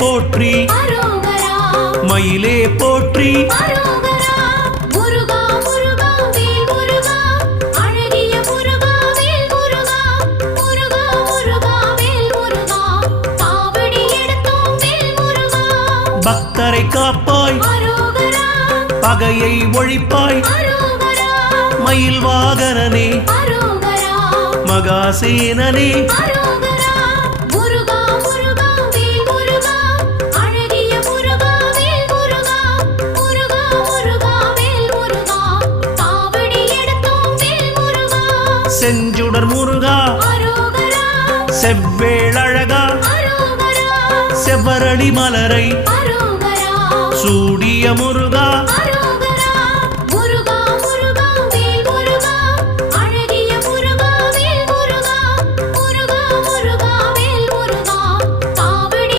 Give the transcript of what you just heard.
போற்றி மயிலே போற்றி பக்தரை காப்பாய் பகையை ஒழிப்பாய் மயில் வாகனனே மகாசேனனே செஞ்சுடர் முருகா செவ்வேளழகா செவ்வரளி மலரை சூடிய முருகா